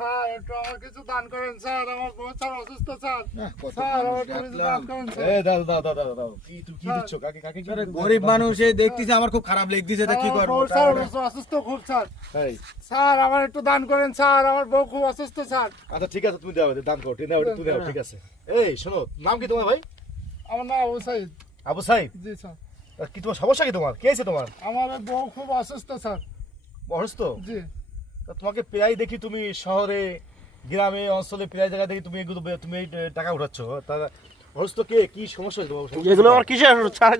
Sir একটু আমার কিছু দান করেন স্যার আমার বউ স্যার অসুস্থ স্যার। স্যার আমার কিছু দান করেন এ দাও দাও দাও দাও দাও কি তুমি কি দিচ্ছ? কাকে কাকে আরে গরিব মানুষ এই দেখতেছে আমার খুব খারাপ লাগতেছে তা কি আমার স্যার অসুস্থ খুব স্যার। স্যার আমার একটু দান করেন স্যার আমার বউ খুব অসুস্থ স্যার। আচ্ছা ঠিক আছে তুমি দাও দান করো ঠিক আছে তুমি দাও ঠিক আছে। এই শোনো নাম কি তোমার ভাই? আমার নাম আবু সাইদ। আবু সাইদ? জি স্যার। কি তোমার সমস্যা কি তোমার? কে আছে তোমার? আমার বউ খুব অসুস্থ স্যার। অসুস্থ? জি। তোমাকে প্রায় দেখি তুমি শহরে গ্রামে অঞ্চলে প্রায় জায়গা দেখি তুমি এগুলো তুমি এই টাকা উঠাচ্ছ। তা অসুস্থ কে? কি সমস্যা হয়েছে এগুলো কিসের স্যার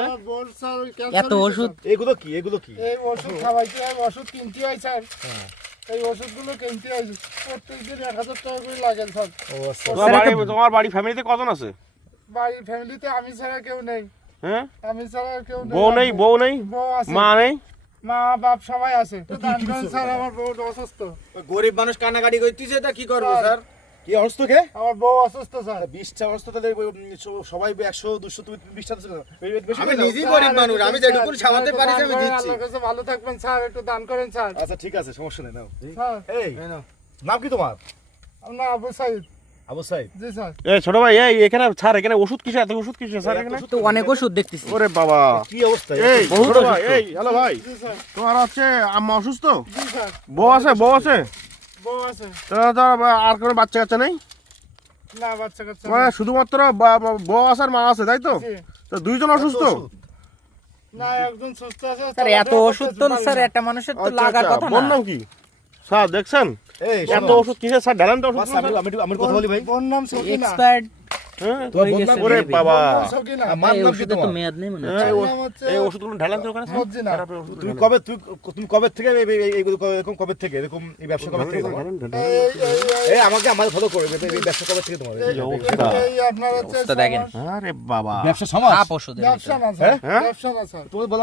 আমার বউর স্যার ওই ক্যান্সার এত ওষুধ? এগুলো কি? এগুলো কি? এই ওষুধ খাওয়াইতে হয় ওষুধ কিনতে হয় স্যার। হ্যাঁ। এই ওষুধগুলো কিনতে হয় প্রত্যেকদিন এক হাজার টাকা করে লাগে স্যার। আচ্ছা। তোমার বাড়ি তোমার বাড়ি ফ্যামিলিতে কজন আছে? বাড়ির ফ্যামিলিতে আমি ছাড়া কেউ নেই। হ্যাঁ? আমি ছাড়া কেউ নেই। বউ নেই বউ নেই মা নেই? মা বাপ সবাই আছে। দান করেন স্যার আমার বউ অসুস্থ। গরিব মানুষ কান্নাকাটি করতেছে তা কি করব স্যার। কি অসুস্থ কে? আমার বউ অসুস্থ স্যার। বিশটা অসুস্থ তাহলে সবাই একশো দুশো তুমি বিশটা আমি নিজেই গরিব মানুষ আমি যেটুকু সামাতে পারি আমি দিচ্ছি। ভালো থাকবেন স্যার একটু দান করেন স্যার। আচ্ছা ঠিক আছে সমস্যা নেই নাও। এই এই। নাম কি তোমার? আমার নাম আবু সাইদ। আবু সাইদ। জি স্যার। এই ছোট ভাই এই এখানে ছাড় এখানে ওষুধ কিসে এত ওষুধ কিসে স্যার এখানে? তো অনেক ওষুধ দেখতেছি। ওরে বাবা। কি অবস্থা? এই ছোট ভাই এই হ্যালো ভাই। জি স্যার। তোমার হচ্ছে আম্মা অসুস্থ? জি স্যার। বউ আছে বউ আছে? বউ আছে। তাহলে তো আর- কোনো বাচ্চা কাচ্চা নেই? না বাচ্চা কাচ্চা মানে শুধুমাত্র বউ আছে আর মা আছে তাই তো? তো দুইজন অসুস্থ? না একজন সুস্থ আছে স্যার এত ওষুধ তো স্যার একটা মানুষের তো আচ্ছা, লাগার আচ্ছা, কথা না। নাম কি? স্যার দেখছেন? এই এত ওষুধ কিসের? স্যার ঢালেন তো ওষুধ আমি আমি আমি কথা বলি ভাই। নাম হ্যাঁ?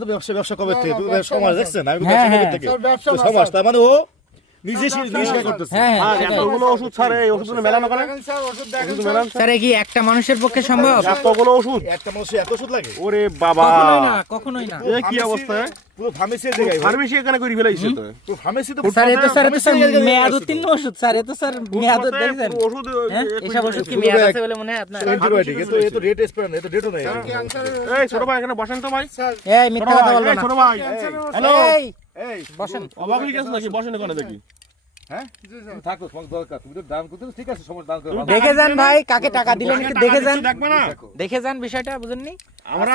নাম- ব্যবসা কবে থেকে না? ব্যবসা কবে দেখছেন? সমাজ তার মানে ও নিজে করতেছে। হ্যাঁ এতগুলো ওষুধ স্যার এই ওষুধগুলো মেলানো ওষুধ দেখেন স্যার কি একটা মানুষের পক্ষে সম্ভব? এতগুলো ওষুধ? একটা মানুষের এত ওষুধ লাগে? ওরে বাবা। কখনোই না কখনোই না। এ কি অবস্থা? পুরো ফার্মেসি জায়গায়। ফার্মেসি এখানে করে ফেলাইছে তো। পুরো ফার্মেসি তো স্যার এ তো স্যার এ তো স্যার মেয়াদ উত্তীর্ণ ওষুধ স্যার এ তো স্যার মেয়াদ পুরো ওষুধ হ্যাঁ? এসব ওষুধ কি মেয়াদ আছে বলে মনে হয় আপনার? অ্যান্টিবায়োটিক এ তো এ তো রেট এক্সপায়ার না এ তো ডেটও নাই। এই ছোট ভাই এখানে বসেন তো ভাই। এই মিথ্যা কথা বলব এই না। ছোট ভাই। হ্যালো এই এই বসেন অবাক হয়ে গেছে নাকি? বসেন ওখানে দেখি। হ্যাঁ? জি স্যার তুমি থাকো তোমার দরকার তুমি তো দান করতে ঠিক আছে সময় দান করো তুমি দেখে যান ভাই কাকে টাকা দিলেন একটু দেখে যান। দেখবে না? দেখো। দেখে যান বিষয়টা বুঝেননি? আমরা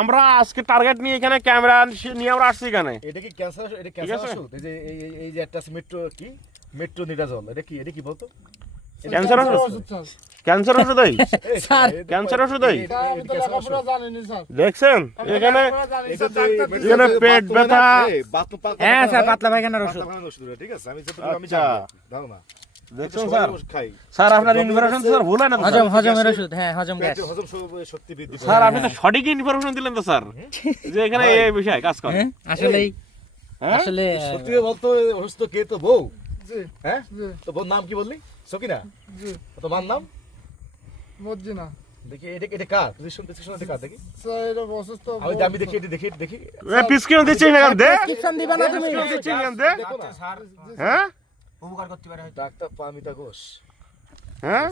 আমরা আজকে টার্গেট নিয়ে এখানে ক্যামেরা নিয়ে আমরা আসছি এখানে। এটা কি ক্যান্সার এটা ক্যান্সার এই যে এই এই- এই যে একটা মেট্রো কি? মেট্রো নিডাজল এটা কি এটা কি বলতো? ক্যান্সার ওষুধ? ক্যান্সার ওষুধ এই স্যার, ক্যান্সার ওষুধ এই? আমি দেখছেন? এখানে। এখানে পেট ব্যথা। পাতলা হ্যাঁ স্যার পাতলা পায়খানার ওষুধ। ঠিক আছে? আমি যতটুকু আমি আচ্ছা। জানি দাও না দেখছেন স্যার? স্যার আপনার ইনফরমেশন স্যার ভুল হয় না হজম হজমের ওষুধ হ্যাঁ হজম গ্যাস। হজম শক্তি বৃদ্ধি স্যার আপনি তো সঠিক ইনফরমেশন দিলেন তো স্যার। যে এখানে এই বিষয়ে কাজ করে। হ্যাঁ আসলেই? আসলে সত্যি বলতো অসুস্থ কে তো বউ? হ্যাঁ? তো নাম কি বললি? সকিনা? জি। তোমার নাম? মর্জিনা দেখি এটা এটা কার? তুই শুনতে শুনতে কার দেখি। স্যার এটা অসুস্থ আমি আমি দেখি এটা দেখি দেখি। এ দিচ্ছিস না দে প্রেসক্রিপশন দিবা না তুমি। দিচ্ছিস না। দে স্যার। হ্যাঁ? উপকার করতে পারে। ডাক্তার পামিতা ঘোষ। হ্যাঁ?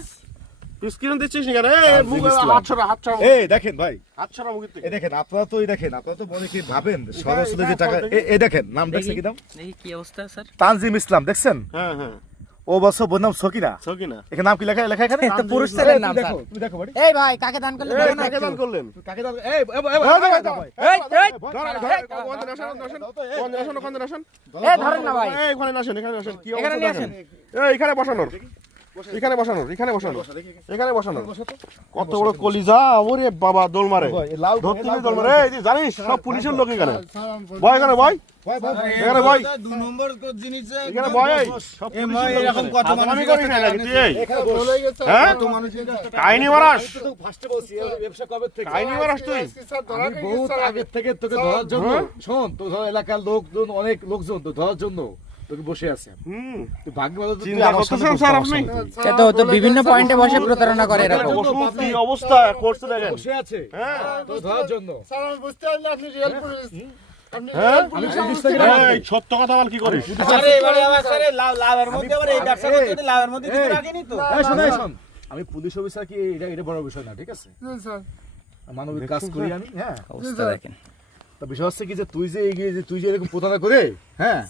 দিচ্ছিস না কেন এ মুখ হাত ছড়া হাত ছড়া এই দেখেন ভাই। হাত ছড়া মুখের থেকে। এই দেখেন আপনারা তো এই দেখেন আপনারা তো মনে কি ভাবেন? সরস্বতী যে টাকা এই দেখেন। নাম দেখছেন কি দেখি কি অবস্থা স্যার? তানজিম ইসলাম দেখছেন? হ্যাঁ হ্যাঁ। ও বছর সকিনা সকিনা এখানে নাম কি লেখা লেখা এখানে পুরুষ ছেলের নাম স্যার দেখো তুমি দেখো বাড়ি এই ভাই কাকে দান করলে এই দেখো কাকে দান করলেন কাকে দান এই এই, এই, এই, এই, এই, কোন কোন কোন ধরেন না ভাই এখানে আসেন, এখানে আসেন, কি এখানে অবস্থা নিয়ে দেখেন। আসেন। এই, এখানে বসানোর এখানে বসানোর এখানে বসানোর। এখানে বসানোর। কত বড় কলিজা ওরে বাবা দৌড় মারে। ভাই, ধরতে এই মারে। এই জানিস সব পুলিশের লোক এখানে। বয় এখানে বয়। ভাই, ভাই, ভাই, এখানে বয়। দু নম্বর জিনিস যে এখানে বয় এই, সব এ পুলিশের মা, লোক এরকম এখানে। কত ফাজলামি মানুষের করিস কাছে না নাকি তুই এই? এখানে বস। ভুলে গেছে, হ্যাঁ? হ্যাঁ? শোন তো ধর এলাকার লোকজন অনেক লোকজন তো ধরার জন্য। তোকে বসে আছে। হুম। ভাগ্য ভালো তো চিন্তা করতেছেন স্যার আপনি? না তুই। স্যার, সে তো তো বিভিন্ন পয়েন্টে বসে প্রতারণা করে এরকম। ওষুধ কি অবস্থা করছে দেখেন? বসে আছে। হ্যাঁ? তোকে ধরার জন্য। স্যার আমি বুঝতে পারিনি আপনি রিয়েল পুলিশ আপনি- হ্যাঁ? পুলিশ অবস্থা এই সত্য কথা বল কি করিস? আরে এবারে আবার স্যার এই লাভ- লাভের মধ্যে আবার এই ব্যবসা করতে হলে লাভের মধ্যে কিছু এই, রাখেনি তো। এই শোন, এই শোন। আমি পুলিশ অফিসার কি এটা এটা বড় বিষয় না ঠিক আছে? জি মানবিক কাজ করি আমি হ্যাঁ? অবস্থা দেখেন। তা বিষয় হচ্ছে কি যে তুই যে এগিয়ে যে তুই যে এরকম প্রতারণা করে হ্যাঁ?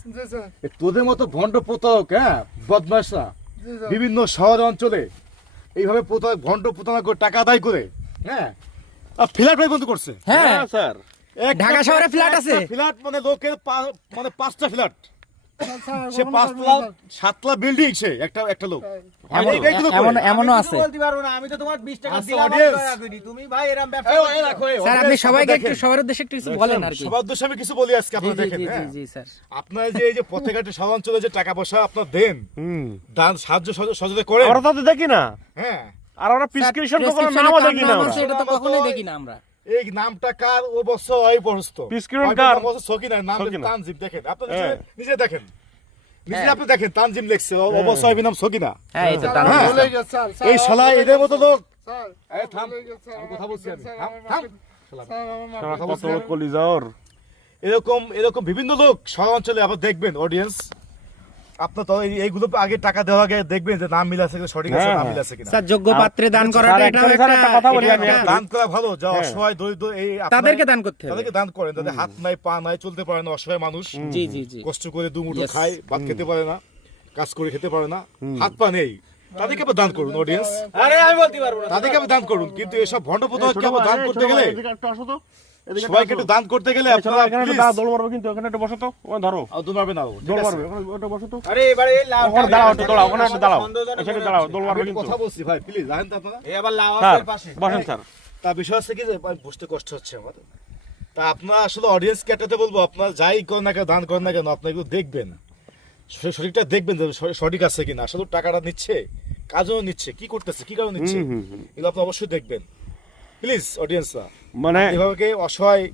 তোদের মতো ভণ্ড প্রতারক হ্যাঁ? বদমাসরা বিভিন্ন শহর অঞ্চলে এইভাবে প্রতারক ভণ্ড প্রতারণা করে টাকা আদায় করে হ্যাঁ? আর ফ্ল্যাট ভাই বন্ধ করছে। হ্যাঁ। হ্যাঁ স্যার। ঢাকা শহরে ফ্ল্যাট আছে? ফ্ল্যাট মানে লোকের পা- মানে পাঁচটা ফ্ল্যাট। সে পাঁচতলা সাতলা বিল্ডিং সে একটা একটা লোক। এমন- এইটাই কিন্তু করে। এমন এমনও আছে কিছু বলতে পারব না আমি তো তোমার 20 টাকা দিলাম audience। আমি রাখবিনি। তুমি ভাই এরকম ব্যবসা এই, এই করছ। রাখো, এই স্যার আপনি সবাইকে একটু সবার উদ্দেশ্যে একটু কিছু বলেন আর কি। সবার উদ্দেশ্যে আমি কিছু বলি আজকে আপনারা দেখেন জি জি হ্যাঁ। স্যার। আপনার যে এই যে পথে ঘাটে শহর যে টাকা পয়সা আপনার দেন দান সাহায্য সহযোগ- সহযোগিতা করেন। আমরা তো দেখি না। হ্যাঁ। আর আমরা প্রেসক্রিপশন কখনো নামও দেখি না আমরা। আছে তো কখনোই দেখি না আমরা। এই নামটা কার ও বৎস ওই Prescription কার? সকিনা নাম তানজিম দেখেন। আপনি হ্যাঁ। নিজে- দেখেন। নিজে হ্যাঁ। আপনি দেখেন তানজিম লিখছে। ও অবশ্য ওই নাম সকিনা হ্যাঁ এই তো হ্যাঁ। গেছে, স্যার, এই শালা এদের মতো লোক। স্যার, এই থাম। কথা বলছি। আমি থাম থাম। এরকম এরকম বিভিন্ন লোক শহর অঞ্চলে আবার দেখবেন অডিয়েন্স আপনার তো এইগুলো আগে টাকা দেওয়ার আগে দেখবেন যে নাম মিল আছে কিনা সঠিক আছে হ্যাঁ, নাম হ্যাঁ। মিল আছে কিনা। স্যার যোগ্য পাত্রে দান করাটা এটাও একটা একটা কথা বলি আমি, দান করা ভালো যা হ্যাঁ। অসহায় দরিদ্র এই তাদেরকে দান করতে হবে। তাদেরকে দান করেন তাদের হাত নাই পা নাই চলতে পারে না অসহায় মানুষ। জি জি জি। কষ্ট করে দুমুঠো Yes. খায় ভাত খেতে পারে না কাজ করে খেতে পারে না হাত পা নেই। তাদেরকে দান করুন অডিয়েন্স আরে আমি বলতে পারব না। তাদেরকে দান করুন কিন্তু এসব ভণ্ড প্রতারককে দান করতে গেলে সবাইকে একটু দান করতে গেলে আপনারা এখানে একটু দোল মারবে কিন্তু এখানে একটু বসো তো। ওখানে ধরো। মারবে না ঠিক দোল আছে? মারবে ওখানে ওটা বসো তো। আরে এবারে এই লাভ ওখানে দাঁড়াও একটু দাঁড়াও ওখানে একটু দাঁড়াও। এখানে দাঁড়াও দোল মারবে কিন্তু। কথা বলছি ভাই প্লিজ রাখেন তো আপনারা। এই আবার স্যার আছে পাশে। বসেন স্যার। তা বিষয় হচ্ছে কি যে বুঝতে কষ্ট হচ্ছে আমার তা আপনার আসলে অডিয়েন্স ক্যাটাতে বলব আপনার যাই করেন না কেন দান করেন না কেন আপনি এগুলো দেখবেন। সঠিকটা দেখবেন যে সঠিক আছে কিনা। আসলে টাকাটা নিচ্ছে কাজও নিচ্ছে কি করতেছে কি কারণে নিচ্ছে। এগুলো আপনি অবশ্যই দেখবেন। প্লিজ অডিয়েন্সরা মানে এভাবে অসহায়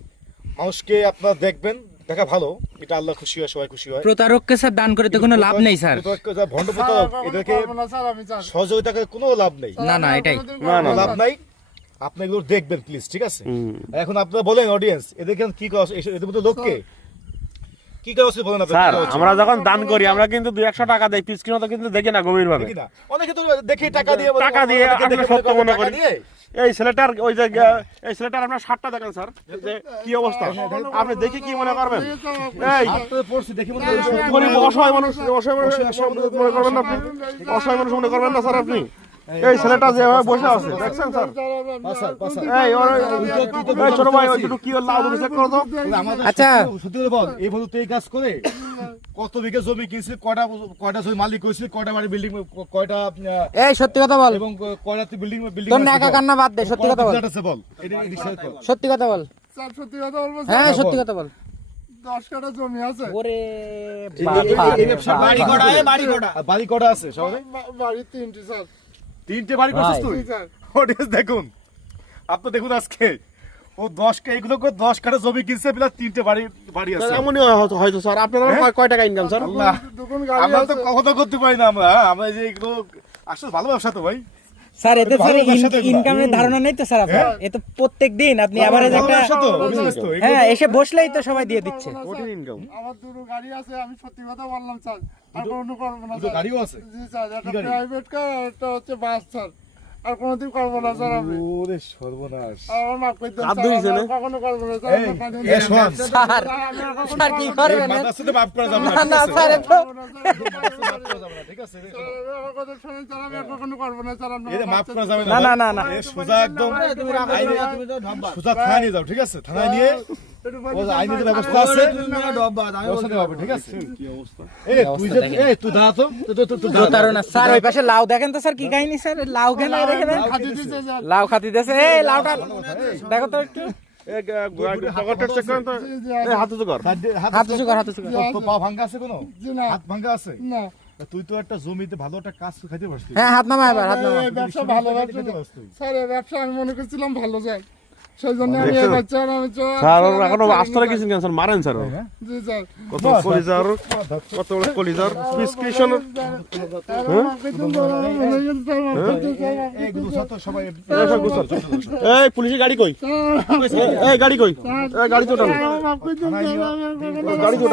মানুষকে আপনারা দেখবেন দেখা ভালো। এটা আল্লাহ খুশি হয় সবাই খুশি হয়। প্রতারককে স্যার দান করে তো কোনো লাভ নেই স্যার। যা ভণ্ড প্রতারক এদেরকে। সহযোগিতা করে কোনো লাভ নেই। না, না, এটাই। না, না, লাভ নাই। আপনি এগুলো দেখবেন প্লিজ ঠিক আছে? এখন আপনারা বলেন অডিয়েন্স এদেরকে কি এদের মধ্যে লোককে কি বলেন স্যার? আমরা যখন দান করি আমরা কিন্তু দুই একশো টাকা দেই। পিস কিনা তো কিন্তু দেখি না গভীর ভাবে অনেকে তো দেখে টাকা দিয়ে টাকা দিয়ে অনেকে সত্য মনে করি। এই ছেলেটার ওই যে এই ছেলেটার আপনার শার্টটা দেখেন স্যার। যে কি অবস্থা? আপনি দেখে কি মনে করবেন? এই। হয় অসহায় মানুষ অসহায় মানুষ মনে করবেন না আপনি? অসহায় মানুষ মনে করবেন না স্যার আপনি? এই ছেলেটা যেভাবে বসে আছে দেখছেন স্যার। এই ওর এই ছোট ভাই ওই কি চেক করো তো আচ্ছা। সত্যি- করে বল এই বন্ধু তো এই কাজ করে কত বিঘা জমি কিনছে কয়টা কয়টা জমি মালিক হয়েছে কয়টা বাড়ি বিল্ডিং কয়টা এই সত্যি কথা বল এবং কয়টা বিল্ডিং বিল্ডিং তোর নাকা কান্না বাদ দে সত্যি কথা বল। সত্যি কথা বল স্যার, সত্যি কথা বলব, হ্যাঁ সত্যি কথা বল জমি আছে। ওরে বাড়ি কটা বাড়ি আছে বাড়ি তিনটি, স্যার। তিনটে বাড়ি করছিস। তুই। অডিয়েন্স দেখুন। আপনি দেখুন আজকে। ও দশ কা- এগুলো করে দশ কাঠা জমি কিনছে প্লাস তিনটে বাড়ি বাড়ি আছে। এমনই হয়তো স্যার। আপনার কয়- কয় টাকা ইনকাম স্যার? আমরা তো কথা কখনো করতে পারি না আমরা হ্যাঁ? আমরা যে এগুলো আসলে ভালো ব্যবসা তো ভাই। স্যার এতে স্যার। ইনকামের ধারণা নেই তো স্যার আপনার এ তো প্রত্যেক দিন আপনি এভারেজ একটা হ্যাঁ এসে বসলেই তো সবাই দিয়ে দিচ্ছে। কঠিন ইনকাম আমার দুটো গাড়ি আছে আমি সত্যি কথা বললাম স্যার। আর কোনো করব না গাড়িও আছে? জি স্যার একটা প্রাইভেট কার একটা হচ্ছে বাস স্যার। আর কোনোদিন করব না স্যার আমি। ওরে সর্বনাশ। আমার মাফ করে দেন স্যার, কখনো করব না স্যার এই। শোন। স্যার স্যার, কি করব না। করবেন? মাথার সাথে মাফ করা যাবে না না স্যার না, ঠিক আছে আমার কথা শুনেন, স্যার, আমি আর কখনো করব না, স্যার, আপনারা এরে মাফ করা যাবে না, না, না, না। এ সোজা একদম তুমি রাখো তুমি সোজা থানায় নিয়ে যাও ঠিক আছে? থানায় নিয়ে আইনের ব্যবস্থা আছে? ঠিক আছে? এই তুই যে এই তুই দাঁড়া তো তুই- তুই- তুই- তুই দাঁড়া। স্যার ওই পাশে লাউ দেখেন তো স্যার কি কাহিনী স্যার? লাউ। লাউ খাতি দেছে এই লাউটা দেখো তো একটু। পকেটটা চেক করেন তো। জি, জি, এই হাতে তো কর। হাত দিয়ে- হাত হাত উঁচু কর হাত উঁচু কর। তোর- তোর পা ভাঙ্গা আছে কোনো? জি না, হাত ভাঙ্গা আছে? না। তুই তো একটা জমিতে ভালো একটা কাজ খাইতে পারছিস। হ্যাঁ হাত নামা এবার হাত নামা। ব্যবসা ভালো। স্যার ব্যবসা আমি মনে করছিলাম ভালো যায়। সেই জন্য আমি দেখছ? এই বাচ্চা আমি স্যার ওর আস্তরে গেছেন কেন স্যার মারেন স্যার জি স্যার কত কলিজার কত বড় কলিজার প্রেসক্রিপশন এইগুলো তো সবাই এই সব গুছান। এই পুলিশের গাড়ি কই এই গাড়ি কই এই গাড়ি তো গাড়ি তো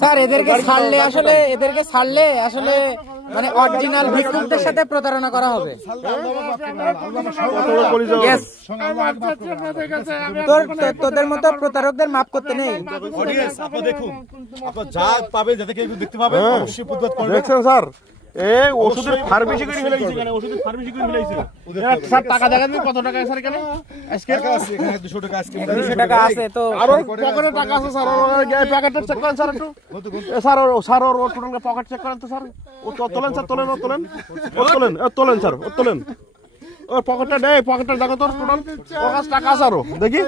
স্যার এদেরকে ছাড়লে আসলে এদেরকে ছাড়লে আসলে মানে অরিজিনাল ভিক্ষুকদের সাথে প্রতারণা করা হবে। তোদের মতো প্রতারকদের মাফ করতে নেই। দেখুন আপনারা যা পাবে যাতে দেখতে পাবেন হ্যাঁ। অবশ্যই প্রতিবাদ করবেন। স্যার? এই ওষুধের ফার্মেসি করে ফেলাইছে কেন ওষুধের ফার্মেসি করে ফেলাইছে স্যার টাকা দেখা দিন কত টাকা স্যার এখানে আজকে টাকা আছে এখানে 200 টাকা আজকে 200 টাকা আছে তো আরও পকেটে টাকা আছে স্যার ওর প্যাকেটটা চেক করেন স্যার একটু এ, স্যার ওর স্যার ওর ওর টোটাল পকেট চেক করেন তো স্যার ও তো তোলেন স্যার তোলেন ও তোলেন ও তোলেন ও তোলেন স্যার ও তোলেন ওর পকেটটা দে পকেটটা দেখো তোর টোটাল ওর কাছে টাকা আছে আরও দেখি।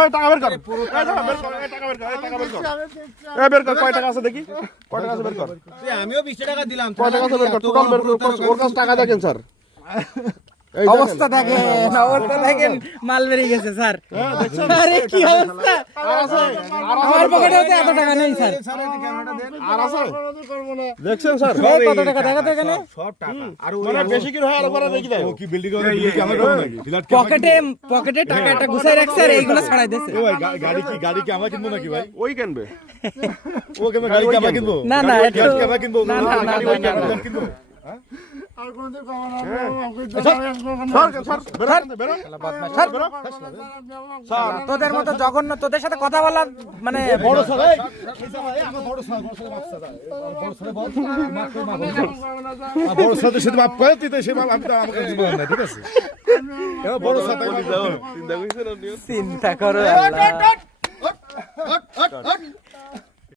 এই টাকা বের কর। এই টাকা বের কর এই টাকা বের কর এই টাকা বের কর। এই বের কর কয় টাকা আছে দেখি? কয় টাকা আছে বের কর? আমিও বিশ টাকা দিলাম কয় টাকা আছে বের কর? টোটাল বের কর ওর কাছে টাকা দেখেন স্যার। অবস্থা দেখেন অবস্থা দেখেন মাল বেরিয়ে গেছে স্যার। আরে কি অবস্থা? আমার পকেটে তো এত টাকা নেই স্যার। আর আছে? দেখছেন স্যার? কত টাকা দেখাতে এখানে? সব টাকা। মানে বেশি কি হয় আর করে দেখি দেয়। ও কি বিল্ডিং এর বিল্ডিং কি আমরা নাকি? ফ্ল্যাট পকেটে পকেটে টাকা একটা গুছাই রাখছে আর এইগুলো ছাড়াই দিচ্ছে ও গাড়ি কি গাড়ি কি আমরা কিনবো নাকি ভাই? ওই কেনবে। ও কেমন গাড়ি কি আমরা কিনবো। না, না, গাড়ি কি আমরা কিনবো? না, না, না, গাড়ি ওই। কিনবো? স্যার তোদের মতো জঘন্য তোদের সাথে কথা বলা মানে বড় সাথে মাপ করে তুই সে মাপ আমি আমাকে জীবন না ঠিক আছে? বড়। চিন্তা করো